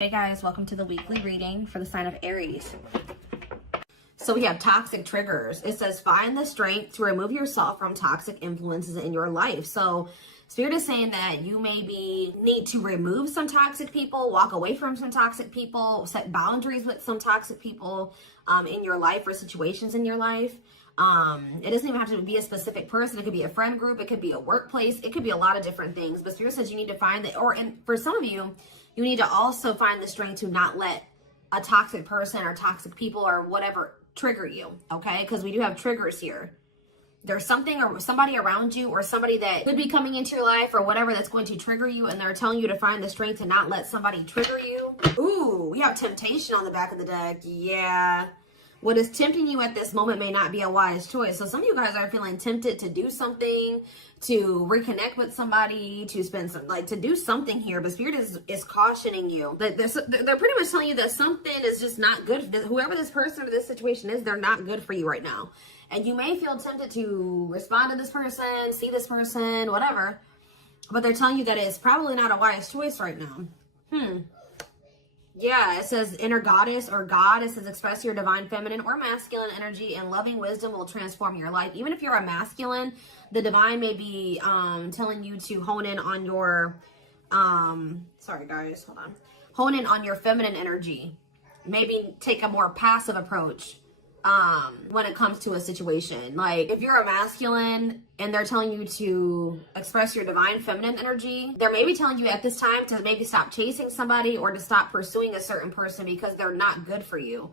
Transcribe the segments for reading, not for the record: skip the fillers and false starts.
Hey guys, welcome to the weekly reading for the sign of Aries. So we have toxic triggers. It says find the strength to remove yourself from toxic influences in your life. So Spirit is saying that you maybe need to remove some toxic people, walk away from some toxic people, set boundaries with some toxic people in your life or situations in your life. It doesn't even have to be a specific person. It could be a friend group. It could be a workplace. It could be a lot of different things. But Spirit says you need to find that, and for some of you, you need to also find the strength to not let a toxic person or toxic people or whatever trigger you, okay? Because we do have triggers here. There's something or somebody around you or somebody that could be coming into your life or whatever that's going to trigger you, and they're telling you to find the strength to not let somebody trigger you. Ooh, we have temptation on the back of the deck. Yeah. What is tempting you at this moment may not be a wise choice. So some of you guys are feeling tempted to do something, to reconnect with somebody, to spend some, to do something here. But Spirit is cautioning you. That they're pretty much telling you that something is just not good. Whoever this person or this situation is, they're not good for you right now. And you may feel tempted to respond to this person, see this person, whatever. But they're telling you that it's probably not a wise choice right now. Yeah, it says inner goddess or God. It says express your divine feminine or masculine energy, and loving wisdom will transform your life. Even if you're a masculine, the divine may be telling you to hone in on your, sorry guys, hold on. Hone in on your feminine energy. Maybe take a more passive approach when it comes to a situation. Like if you're a masculine and they're telling you to express your divine feminine energy, they're maybe telling you at this time to maybe stop chasing somebody or to stop pursuing a certain person because they're not good for you.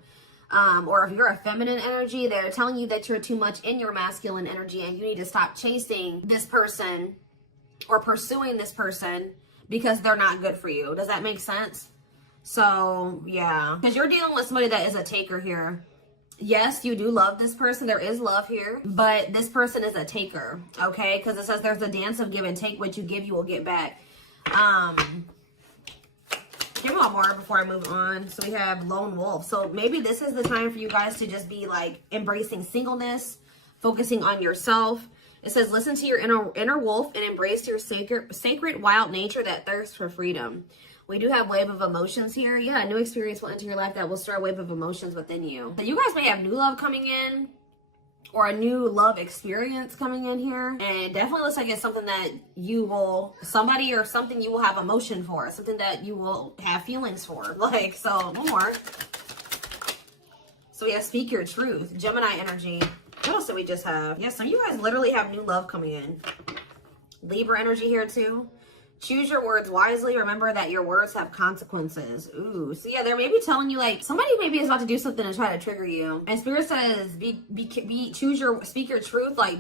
Or if you're a feminine energy, they're telling you that you're too much in your masculine energy and you need to stop chasing this person or pursuing this person because they're not good for you. Does that make sense? So yeah, because you're dealing with somebody that is a taker here. Yes, you do love this person. There is love here, but this person is a taker, okay? Because it says there's a dance of give and take. What you give, you will get back. Give me one more before I move on. So we have lone wolf. So maybe this is the time for you guys to just be like embracing singleness, focusing on yourself. It says listen to your inner wolf and embrace your sacred wild nature that thirsts for freedom. We do have wave of emotions here. Yeah, a new experience will enter your life that will stir a wave of emotions within you. So you guys may have new love coming in or a new love experience coming in here. And it definitely looks like it's something that you will, somebody or something you will have emotion for. Something that you will have feelings for. Like, so, one more. So we have speak your truth. Gemini energy. What else do we just have? Yeah, some of you guys literally have new love coming in. Libra energy here too. Choose your words wisely. Remember that your words have consequences. Ooh. So yeah, they're maybe telling you like somebody maybe is about to do something to try to trigger you. And Spirit says speak your truth. Like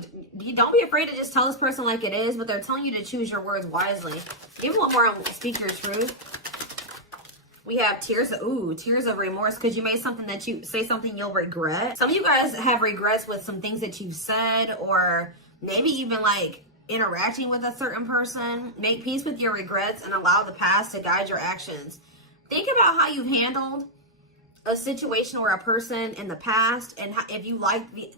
don't be afraid to just tell this person like it is, but they're telling you to choose your words wisely. Give me one more on speak your truth. We have tears of remorse because you made something that you say something you'll regret. Some of you guys have regrets with some things that you've said, or maybe even like interacting with a certain person. Make peace with your regrets and allow the past to guide your actions. Think about how you've handled a situation or a person in the past, and if you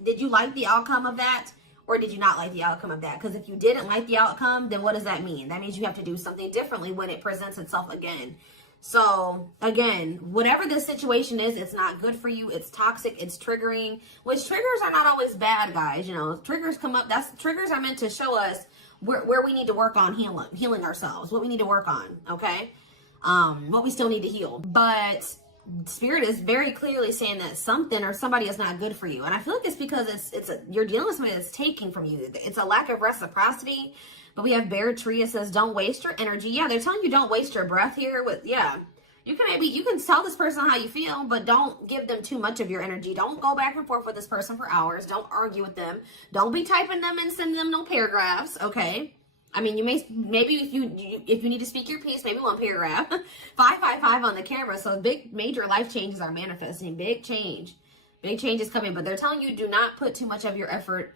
did you like the outcome of that, or did you not like the outcome of that? Because if you didn't like the outcome, then what does that mean? That means you have to do something differently when it presents itself again. So again, whatever this situation is, it's not good for you. It's toxic. It's triggering, which triggers are not always bad, guys. You know, triggers come up. Triggers are meant to show us where we need to work on healing ourselves, what we need to work on. Okay. What we still need to heal. But Spirit is very clearly saying that something or somebody is not good for you. And I feel like it's because you're dealing with somebody that's taking from you. It's a lack of reciprocity. But we have Bear Tree. It says, don't waste your energy. Yeah, they're telling you don't waste your breath here. You can tell this person how you feel, but don't give them too much of your energy. Don't go back and forth with this person for hours. Don't argue with them. Don't be typing them and sending them no paragraphs, okay? I mean, maybe if you need to speak your piece, maybe one paragraph. 555 on the camera. So major life changes are manifesting. Big change is coming. But they're telling you do not put too much of your effort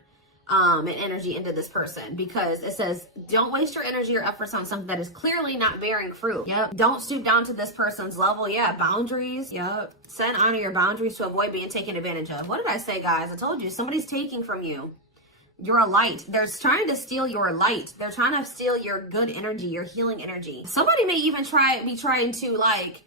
and energy into this person, because it says don't waste your energy or efforts on something that is clearly not bearing fruit. Yep. Don't stoop down to this person's level. Yeah. Boundaries. Yep. Set and honor your boundaries to avoid being taken advantage of. What did I say, guys? I told you somebody's taking from you. You're a light. They're trying to steal your light. They're trying to steal your good energy, your healing energy. Somebody may even be trying to like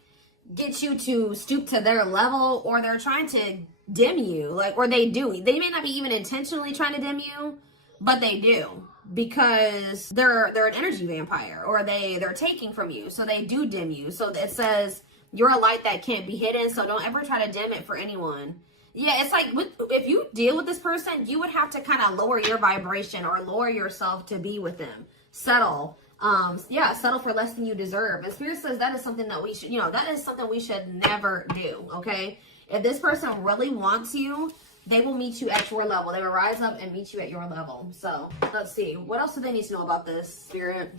get you to stoop to their level, or they're trying to dim you, like, or they do. They may not be even intentionally trying to dim you, but they do, because they're an energy vampire, or they're taking from you, so they do dim you. So it says you're a light that can't be hidden, so don't ever try to dim it for anyone. Yeah, it's like if you deal with this person, you would have to kind of lower your vibration or lower yourself to be with them. Settle. Yeah, settle for less than you deserve. And Spirit says that is something that we should, that is something we should never do, okay? If this person really wants you, they will meet you at your level. They will rise up and meet you at your level. So, let's see. What else do they need to know about this, Spirit?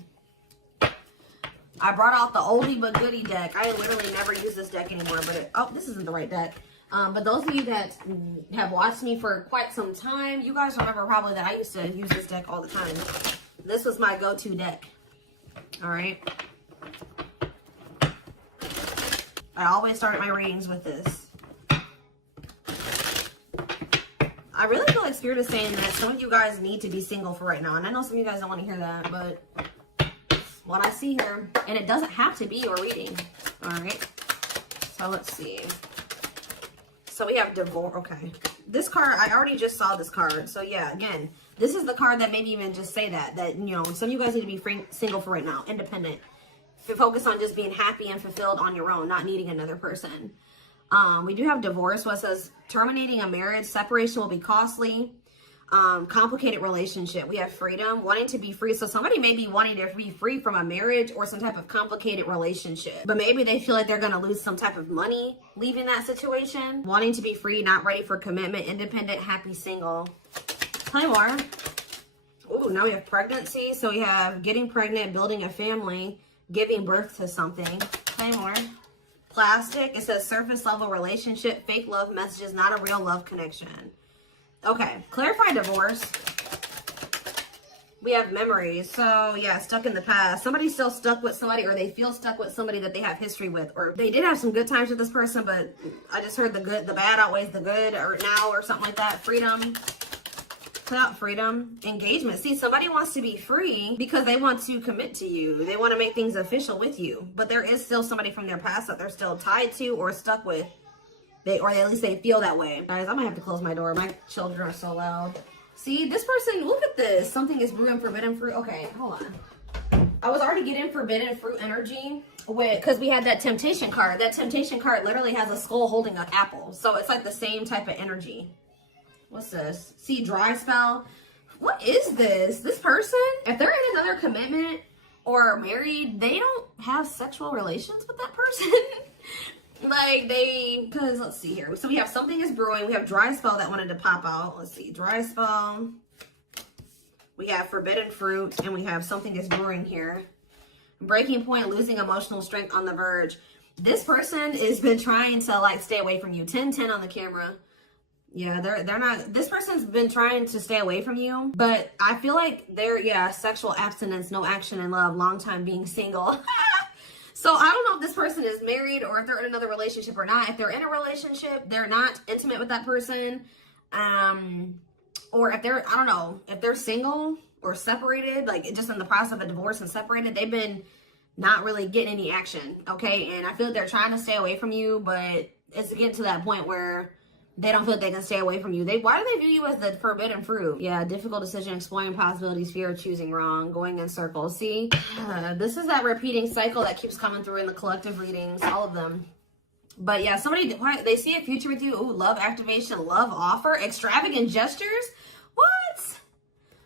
I brought out the oldie but goodie deck. I literally never use this deck anymore, but oh, this isn't the right deck. But those of you that have watched me for quite some time, you guys remember probably that I used to use this deck all the time. This was my go-to deck. All right. I always start my readings with this. I really feel like Spirit is saying that some of you guys need to be single for right now. And I know some of you guys don't want to hear that, but what I see here, and it doesn't have to be your reading. All right. So let's see. So we have divorce. Okay. This card, I already just saw this card. So yeah, again, this is the card that maybe even just say that some of you guys need to be single for right now, independent. Focus on just being happy and fulfilled on your own, not needing another person. We do have divorce, what says terminating a marriage, separation will be costly, complicated relationship. We have freedom, wanting to be free. So somebody may be wanting to be free from a marriage or some type of complicated relationship, but maybe they feel like they're going to lose some type of money leaving that situation. Wanting to be free, not ready for commitment, independent, happy, single. Tell me more. Oh, now we have pregnancy. So we have getting pregnant, building a family, giving birth to something. Tell me more. Plastic. It says surface level relationship, fake love messages, not a real love connection. Okay, clarify divorce. We have memories. So yeah, stuck in the past. Somebody's still stuck with somebody, or they feel stuck with somebody that they have history with, or they did have some good times with this person, but I just heard the bad outweighs the good, or now, or something like that. Freedom. Put out freedom. Engagement. See, somebody wants to be free because they want to commit to you. They want to make things official with you, but there is still somebody from their past that they're still tied to or stuck with. Or at least they feel that way. Guys, I might have to close my door. My children are so loud. See, this person, look at this. Something is brewing forbidden fruit. Okay, hold on. I was already getting forbidden fruit energy because we had that temptation card. That temptation card literally has a skull holding an apple. So it's like the same type of energy. What's this? See, dry spell. What is this? This person, if they're in another commitment or married, they don't have sexual relations with that person. Like because let's see here. So we have something is brewing. We have dry spell that wanted to pop out. Let's see, dry spell. We have forbidden fruit, and we have something is brewing here. Breaking point, losing emotional strength, on the verge. This person has been trying to like stay away from you. 10-10 on the camera. Yeah, they're not. This person's been trying to stay away from you, but I feel like they're sexual abstinence, no action in love, long time being single. So I don't know if this person is married or if they're in another relationship or not. If they're in a relationship, they're not intimate with that person. Or if they're, I don't know, if they're single or separated, like just in the process of a divorce and separated, they've been not really getting any action, okay? And I feel like they're trying to stay away from you, but it's getting to that point where they don't feel like they can stay away from you. Why do they view you as the forbidden fruit? Yeah, difficult decision, exploring possibilities, fear of choosing wrong, going in circles. See, this is that repeating cycle that keeps coming through in the collective readings, all of them. But yeah, they see a future with you. Ooh, love activation, love offer, extravagant gestures. What?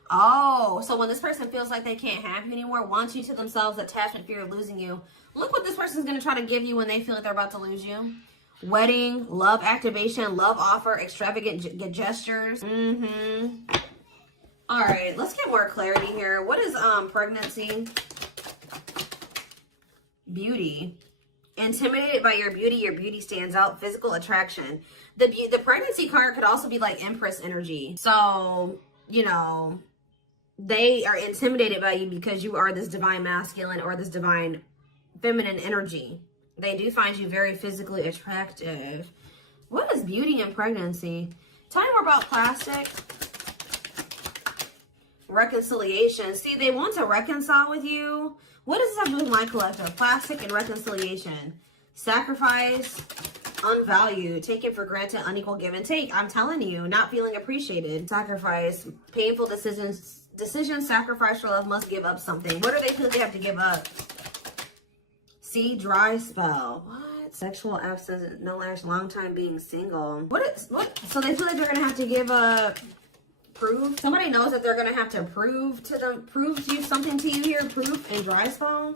Oh, so when this person feels like they can't have you anymore, wants you to themselves, attachment, fear of losing you. Look what this person's going to try to give you when they feel like they're about to lose you. Wedding, love activation, love offer, extravagant gestures. All right, let's get more clarity here. What is pregnancy? Beauty. Intimidated by your beauty stands out, physical attraction. The pregnancy card could also be like Empress energy. So, they are intimidated by you because you are this divine masculine or this divine feminine energy. They do find you very physically attractive. What is beauty and pregnancy? Tell me more about plastic. Reconciliation. See, they want to reconcile with you. What does this have to do with my collective? Plastic and reconciliation. Sacrifice, unvalued, taken for granted, unequal give and take. I'm telling you, not feeling appreciated. Sacrifice, painful decisions, sacrifice for love, must give up something. What do they feel they have to give up? See, dry spell. What? Sexual absence, no lash, long time being single. What? So they feel like they're gonna have to give up. Proof. Somebody knows that they're gonna have to prove to you something to you here. Proof and dry spell.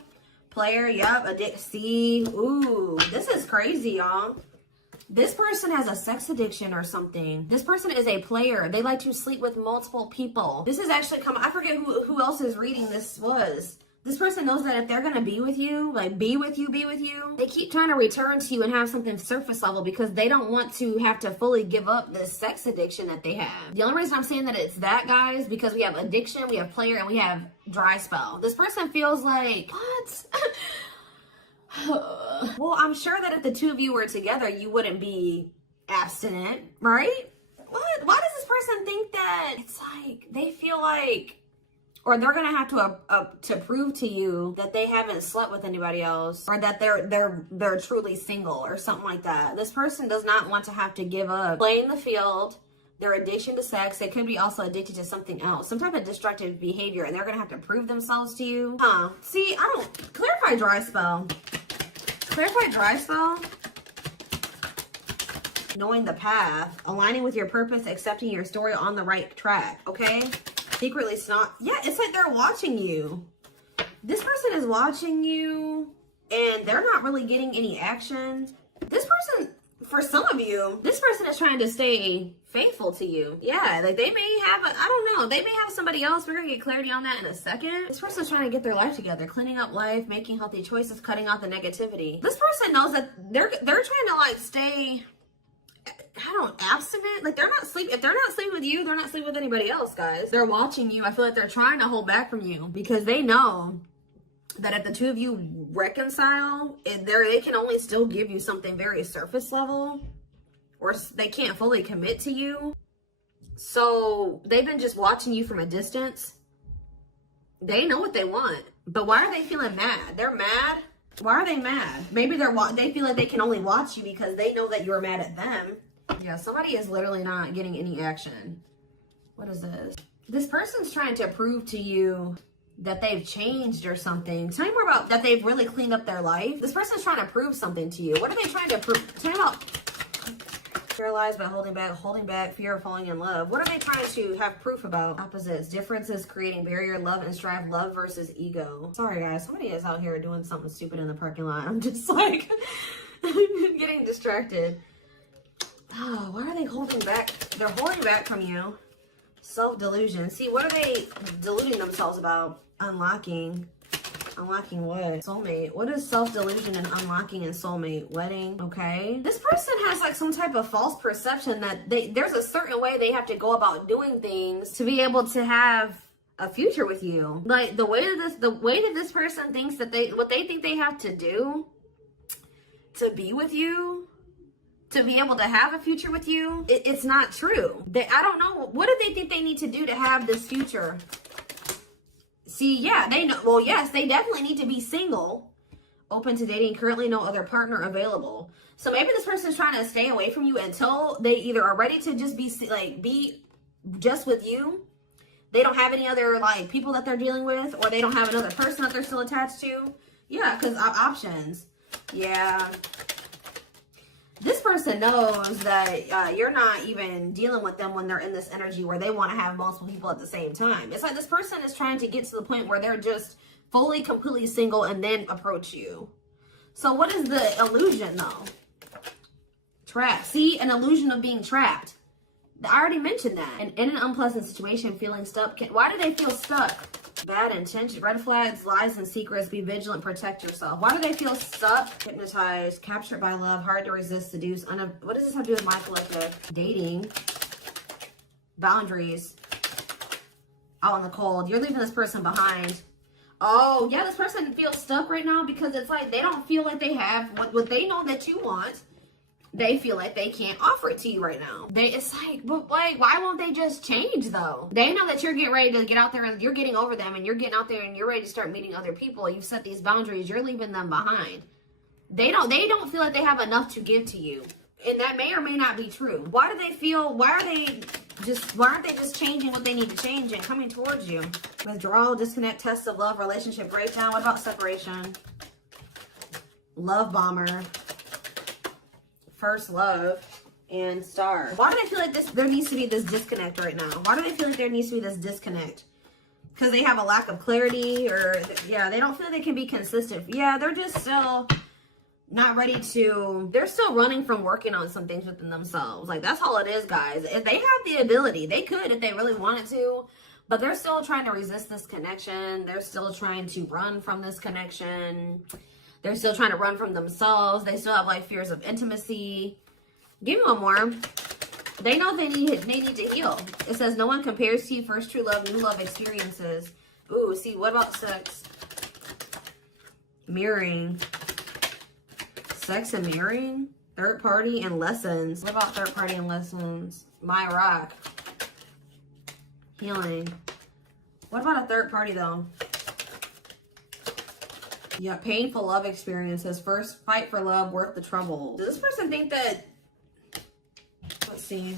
Player, yep. See, ooh, this is crazy, y'all. This person has a sex addiction or something. This person is a player. They like to sleep with multiple people. This is actually I forget who else's reading this was. This person knows that if they're going to be with you, like be with you, they keep trying to return to you and have something surface level because they don't want to have to fully give up this sex addiction that they have. The only reason I'm saying that it's that, guys, because we have addiction, we have player, and we have dry spell. This person feels like, what? Well, I'm sure that if the two of you were together, you wouldn't be abstinent, right? What? Why does this person think that? It's like they feel like, or they're gonna have to prove to you that they haven't slept with anybody else, or that they're truly single, or something like that. This person does not want to have to give up playing the field. Their addiction to sex. They could be also addicted to something else, some type of destructive behavior, and they're gonna have to prove themselves to you. See, I don't clarify dry spell. Clarify dry spell. Knowing the path, aligning with your purpose, accepting your story, on the right track. Okay. Secretly snot. Yeah, it's like they're watching you. This person is watching you and they're not really getting any action. This person, for some of you, this person is trying to stay faithful to you. Yeah, like they may have, I don't know, they may have somebody else. We're gonna get clarity on that in a second. This person's trying to get their life together, cleaning up life, making healthy choices, cutting out the negativity. This person knows that they're trying to like stay, abstinent. Like they're not sleeping. If they're not sleeping with you, they're not sleeping with anybody else, guys. They're watching you. I feel like they're trying to hold back from you because they know that if the two of you reconcile, they can only still give you something very surface level, or they can't fully commit to you. So they've been just watching you from a distance. They know what they want, but why are they feeling mad? They're mad. Why are they mad? Maybe they feel like they can only watch you because they know that you're mad at them. Yeah, somebody is literally not getting any action. What is this? This person's trying to prove to you that they've changed or something. Tell me more about that. They've really cleaned up their life. This person's trying to prove something to you. What are they trying to prove? Tell me about paralyzed by holding back, fear of falling in love. What are they trying to have proof about? Opposites, differences, creating barrier, love and strive, love versus ego. Sorry guys, somebody is out here doing something stupid in the parking lot. I'm just like getting distracted. Oh, why are they holding back? They're holding back from you. Self-delusion. See, what are they deluding themselves about? Unlocking what? Soulmate. What is self-delusion and unlocking and soulmate? Wedding. Okay. This person has like some type of false perception that there's a certain way they have to go about doing things to be able to have a future with you. Like the way that this person thinks that what they think they have to do to be with you, to be able to have a future with you, it's not true. I don't know. What do they think they need to do to have this future? See, yeah, they know. Well, yes, they definitely need to be single, open to dating, currently no other partner available. So maybe this person is trying to stay away from you until they either are ready to just be just with you. They don't have any other like people that they're dealing with, or they don't have another person that they're still attached to. Yeah, because options. Yeah. This person knows that you're not even dealing with them when they're in this energy where they want to have multiple people at the same time. It's like this person is trying to get to the point where they're just fully, completely single and then approach you. So what is the illusion though? Trapped. See, an illusion of being trapped. I already mentioned that. And in an unpleasant situation, feeling stuck. Why do they feel stuck? Bad intention, red flags, lies and secrets, be vigilant, protect yourself. Why do they feel stuck? Hypnotized, captured by love, hard to resist, seduce. What does this have to do with my collective? Dating, boundaries, out in the cold. You're leaving this person behind. Oh, yeah, this person feels stuck right now because it's like they don't feel like they have what they know that you want. They feel like they can't offer it to you right now. It's like, but like, why won't they just change though? They know that you're getting ready to get out there and you're getting over them and you're getting out there and you're ready to start meeting other people. You've set these boundaries. You're leaving them behind. They don't feel like they have enough to give to you. And that may or may not be true. Why do they feel, why aren't they just changing what they need to change and coming towards you? Withdrawal, disconnect, test of love, relationship breakdown. What about separation? Love bomber. First love. And star. Why do they feel like there needs to be this disconnect right now? Why do they feel like there needs to be this disconnect? Because they have a lack of clarity, or yeah, they don't feel they can be consistent. Yeah, they're just still not ready to, they're still running from working on some things within themselves. Like, that's all it is, guys. If they have the ability, they could if they really wanted to, but they're still trying to resist this connection. They're still trying to run from this connection. They're still trying to run from themselves. They still have like fears of intimacy. Give me one more. They know they need to heal. It says no one compares to you. First true love, new love experiences. Ooh, see, what about sex? Mirroring. Sex and mirroring. Third party and lessons. What about third party and lessons? My rock. Healing. What about a third party though? Yeah, painful love experiences. First fight for love, worth the trouble. Does this person think that, let's see,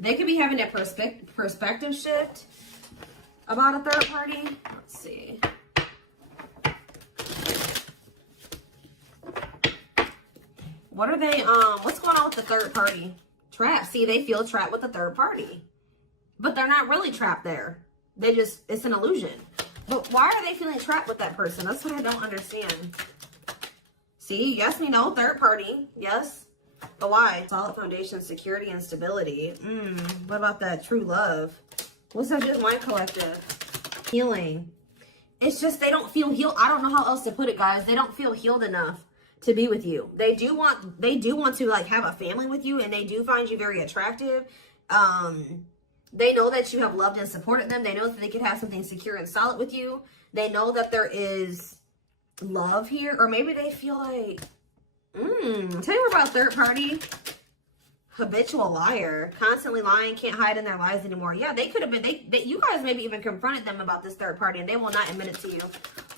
they could be having a perspective shift about a third party? Let's see. What are they, what's going on with the third party? Trapped. See, they feel trapped with the third party. But they're not really trapped there. They just, it's an illusion. But why are they feeling trapped with that person? That's what I don't understand. See, yes, we know, third party, yes. But why? Solid foundation, security, and stability. What about that true love? What's that just mind collective? Healing. It's just they don't feel healed. I don't know how else to put it, guys. They don't feel healed enough to be with you. They do want to like have a family with you, and they do find you very attractive. They know that you have loved and supported them. They know that they could have something secure and solid with you. They know that there is love here, or maybe they feel like, tell you more about third party. Habitual liar, constantly lying, can't hide in their lies anymore. Yeah, they could have been, you guys maybe even confronted them about this third party, and they will not admit it to you.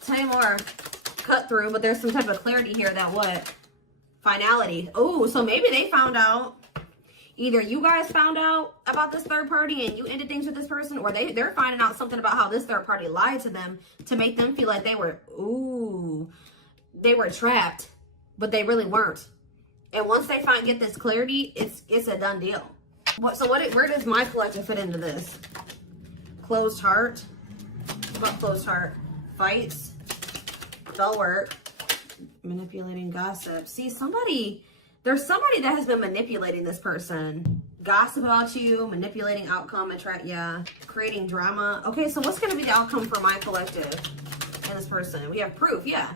Tell you more. Cut through, but there's some type of clarity here that what? Finality. Oh, so maybe they found out. Either you guys found out about this third party and you ended things with this person, or they're finding out something about how this third party lied to them to make them feel like they were trapped, but they really weren't. And once they get this clarity, it's a done deal. Where does my collective fit into this? Closed heart. What about closed heart? Fights. Spell work. Manipulating, gossip. See, there's somebody that has been manipulating this person. Gossip about you, manipulating outcome, creating drama. Okay, so what's going to be the outcome for my collective and this person? We have proof, yeah.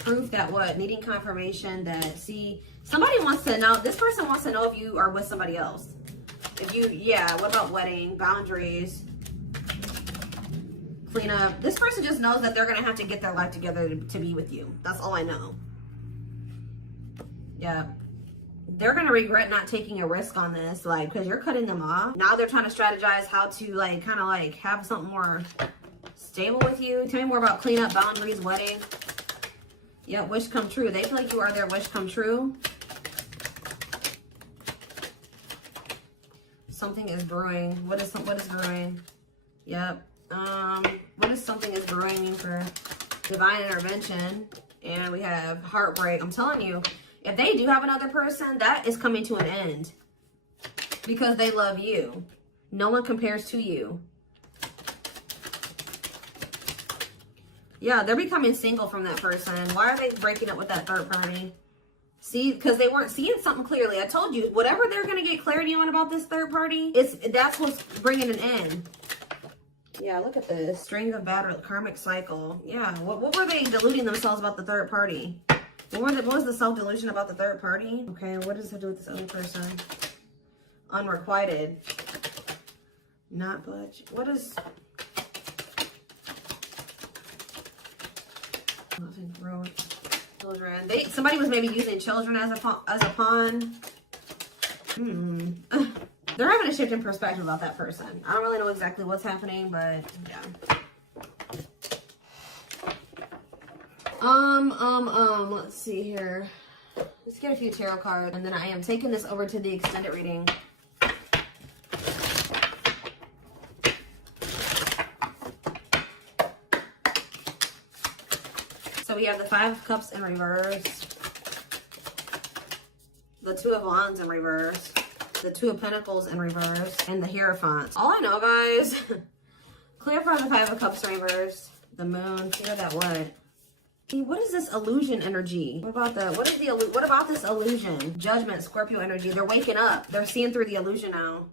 Proof that what? Needing confirmation that, see, somebody wants to know, this person wants to know if you are with somebody else. What about wedding, boundaries, cleanup? This person just knows that they're going to have to get their life together to be with you. That's all I know. Yeah, they're going to regret not taking a risk on this, like, because you're cutting them off. Now they're trying to strategize how to, like, kind of, like, have something more stable with you. Tell me more about cleanup, boundaries, wedding. Yeah, wish come true. They feel like you are their wish come true. Something is brewing. What is brewing? Yep. What is something is brewing for divine intervention? And we have heartbreak. I'm telling you, if they do have another person, that is coming to an end because they love you. No one compares to you. Yeah, they're becoming single from that person. Why are they breaking up with that third party? See, because they weren't seeing something clearly. I told you, whatever they're going to get clarity on about this third party, that's what's bringing an end. Yeah, look at this. String of bad karmic cycle. Yeah, what were they deluding themselves about the third party? What was the self-delusion about the third party? Okay, what does it do with this other person? Unrequited. Not budge. What is... Nothing wrote. Children. Somebody was maybe using children as a pawn. They're having a shift in perspective about that person. I don't really know exactly what's happening, but yeah. Let's see here. Let's get a few tarot cards, and then I am taking this over to the extended reading. So we have the Five of Cups in reverse, the Two of Wands in reverse, the Two of Pentacles in reverse, and the Hierophant. All I know, guys, clarify the Five of Cups in reverse, the Moon, clear that what? See, what is this illusion energy? What about this illusion? Judgment, Scorpio energy. They're waking up. They're seeing through the illusion now.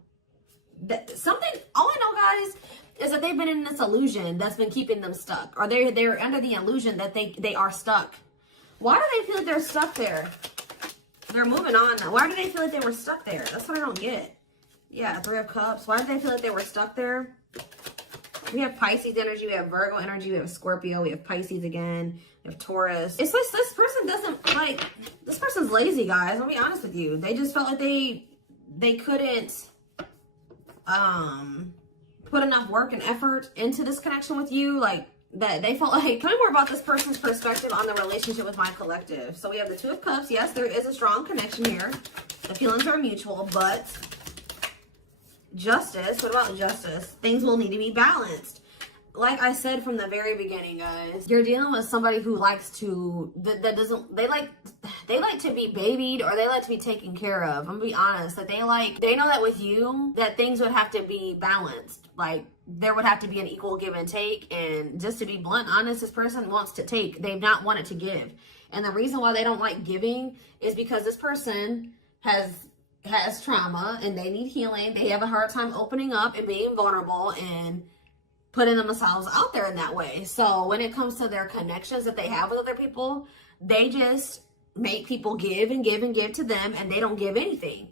All I know, guys, is that they've been in this illusion that's been keeping them stuck. Or they're under the illusion that they are stuck. Why do they feel like they're stuck there? They're moving on now. Why do they feel like they were stuck there? That's what I don't get. Yeah, Three of Cups. Why do they feel like they were stuck there? We have Pisces energy, we have Virgo energy, we have Scorpio, we have Pisces again, we have Taurus. It's like this person doesn't, like, this person's lazy, guys. I'll be honest with you. They just felt like they couldn't put enough work and effort into this connection with you. Like, that they felt like, tell me more about this person's perspective on the relationship with my collective. So we have the Two of Cups. Yes, there is a strong connection here. The feelings are mutual, but Justice. What about justice? Things will need to be balanced. Like I said from the very beginning, guys, you're dealing with somebody who likes to, they like to be babied, or they like to be taken care of. I'm gonna be honest. Like, they know that with you, that things would have to be balanced. Like, there would have to be an equal give and take. And just to be blunt, honest, this person wants to take. They've not wanted to give. And the reason why they don't like giving is because this person has trauma and they need healing. They have a hard time opening up and being vulnerable and putting themselves out there in that way. So when it comes to their connections that they have with other people, they just make people give and give and give to them, and they don't give anything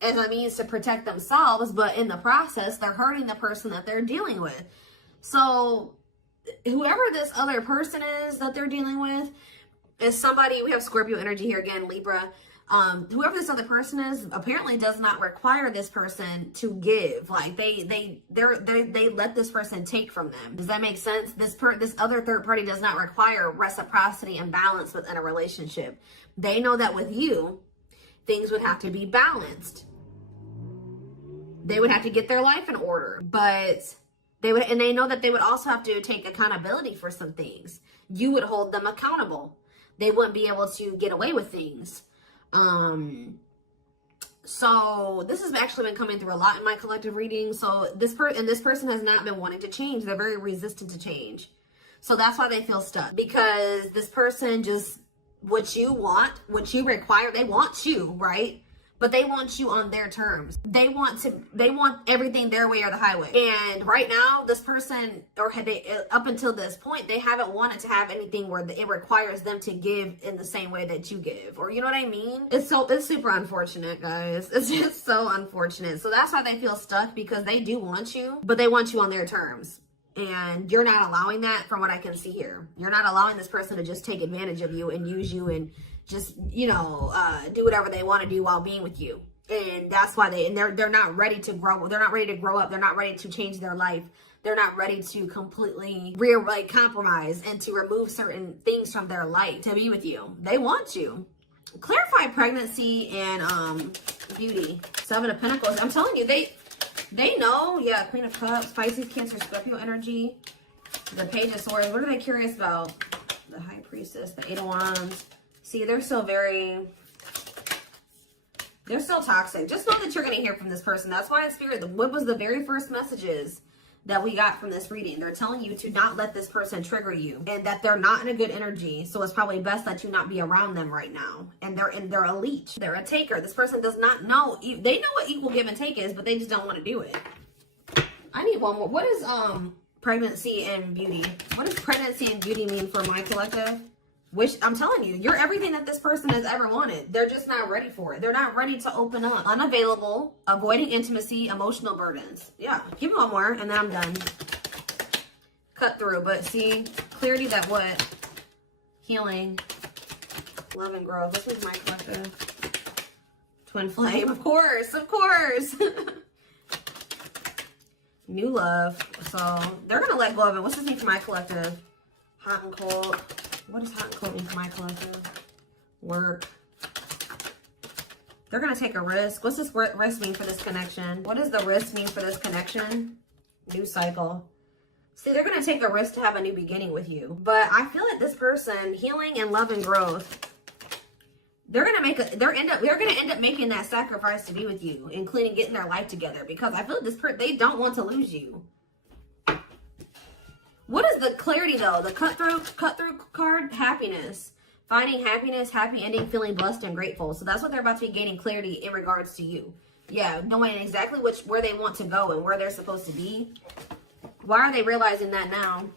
as a means to protect themselves. But in the process, they're hurting the person that they're dealing with. So whoever this other person is that they're dealing with is somebody, we have Scorpio energy here again, Libra. Whoever this other person is apparently does not require this person to give. Like, they let this person take from them. Does that make sense? This other third party does not require reciprocity and balance within a relationship. They know that with you, things would have to be balanced. They would have to get their life in order, but they know that they would also have to take accountability for some things. You would hold them accountable. They wouldn't be able to get away with things. So this has actually been coming through a lot in my collective reading. So this person has not been wanting to change. They're very resistant to change. So that's why they feel stuck, because this person just, what you want, what you require, they want you, right? But they want you on their terms. They want everything their way or the highway. And right now, this person, up until this point, they haven't wanted to have anything where it requires them to give in the same way that you give. Or, you know what I mean? It's super unfortunate, guys. It's just so unfortunate. So that's why they feel stuck, because they do want you, but they want you on their terms. And you're not allowing that, from what I can see here. You're not allowing this person to just take advantage of you and use you and just, do whatever they want to do while being with you. And that's why they're not ready to grow. They're not ready to grow up. They're not ready to change their life. They're not ready to completely compromise and to remove certain things from their life to be with you. They want you. Clarify pregnancy and beauty. Seven of Pentacles. I'm telling you, they know. Yeah, Queen of Cups, Pisces, Cancer, Scorpio energy. The Page of Swords. What are they curious about? The High Priestess, the Eight of Wands. See, they're still toxic. Just know that you're going to hear from this person. That's why in Spirit, what was the very first messages that we got from this reading? They're telling you to not let this person trigger you, and that they're not in a good energy. So it's probably best that you not be around them right now. And they're a leech. They're a taker. This person does not know. They know what equal give and take is, but they just don't want to do it. I need one more. What is pregnancy and beauty? What does pregnancy and beauty mean for my collective? Which, I'm telling you, you're everything that this person has ever wanted. They're just not ready for it. They're not ready to open up. Unavailable, avoiding intimacy, emotional burdens. Yeah, give me one more, and then I'm done. Cut through, but see, clarity that what? Healing, love and growth. This was my collective. Twin flame, of course, of course. New love. So, they're going to let go of it. What's this mean for my collective? Hot and cold. What is hot and cold mean for my collective? Work. They're going to take a risk. What's this risk mean for this connection? What does the risk mean for this connection? New cycle. See, they're going to take a risk to have a new beginning with you. But I feel like this person, healing and love and growth, they're going to end up making that sacrifice to be with you, including getting their life together, because I feel like this person, they don't want to lose you. What is the clarity though? The cut through card, happiness. Finding happiness, happy ending, feeling blessed and grateful. So that's what they're about to be gaining clarity in regards to you. Yeah, knowing exactly where they want to go and where they're supposed to be. Why are they realizing that now?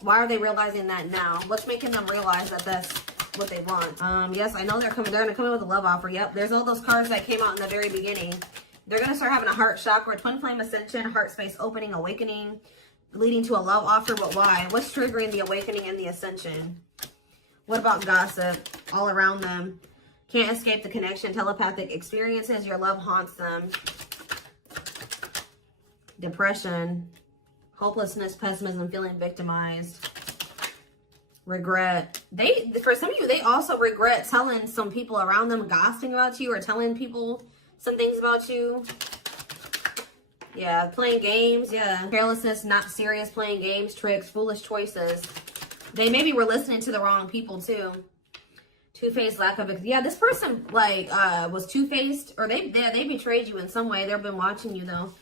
Why are they realizing that now? What's making them realize that that's what they want? Yes, I know they're gonna come in with a love offer. Yep, there's all those cards that came out in the very beginning. They're gonna start having a heart chakra, twin flame ascension, heart space opening, awakening, leading to a love offer. But why? What's triggering the awakening and the ascension? What about gossip all around them? Can't escape the connection, telepathic experiences. Your love haunts them. Depression, hopelessness, pessimism, feeling victimized. Regret. For some of you, they also regret telling some people around them, gossiping about you or telling people some things about you. Yeah, playing games. Yeah, carelessness, not serious, playing games, tricks, foolish choices. They maybe were listening to the wrong people too. Two-faced, lack of... Yeah, this person, like, was two-faced. Or they betrayed you in some way. They've been watching you, though.